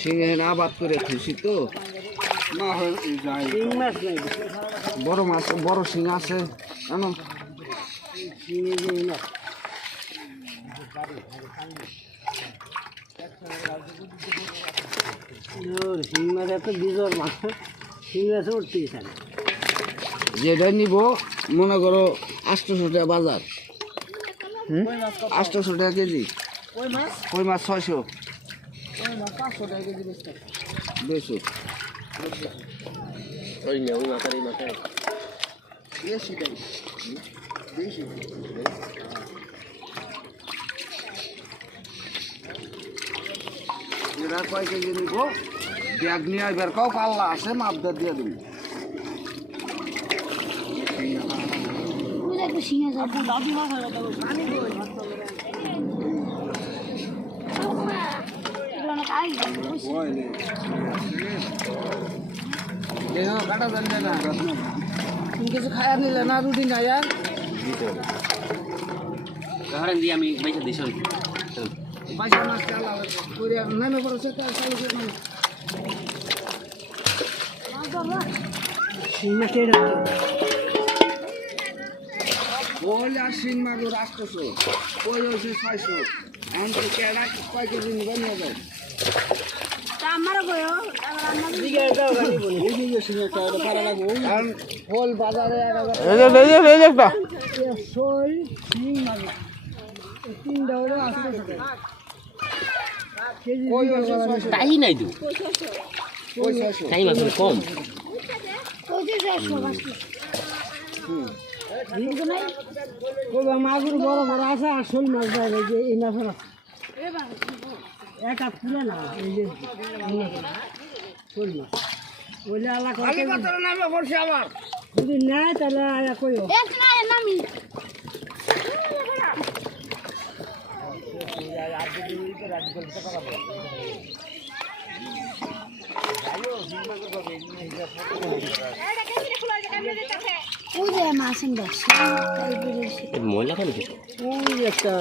সিংহে না বাদ করে খুশি তো। হয় বড় মাছ বড় সিং আছে জানো? সিং মাছ এত বিজর মাছ। সিং মাছ উঠতেই। যেটা নিব মনে করো আটশোশো টাকা বাজার। আটশোশো টাকা কেজি। কই মাছ? ছয়শো? দুইশো। ওই না ওই মাথার এই মাথায় বেশি তাই বেশি এরা কয় কেজি নিব? ব্যাগ নিয়ে এবার কাউ পাল্লা আছে মাপদার দিয়ে দিন দাদি মাছ হয় না পানি কই দেখো কাটা জানবে না তুমি কিছু খায়া নিলে না রুটি খায়া ধরেন দিয়ে আমি পয়সা দিই সরি পয়সা মাছ চালা করে নেমে পড়ো সে চালু করে নামে বলে আর শিং মাগুর আটশোশো ওই হয়েছে ছয়শো? এখন তো কেডা কয় কেজি নিবে নিয়ে যায় কারণ ফল বাজারে এক হাজার শোল শিং মাছ তিনটা হলে আসবে কেজি ওই হয়েছে ছয়শো? তাই নাই তো? ওই ছয়শো? কম। মাগুর বড় বড় আছে আর শোল মাছ এই যে এই আছে এক হাত তুলে না এই যে শোল মাছ বলে আল্লাহ যদি নেয় তাহলে আয়া কইও ময়লা কেন ওই একটা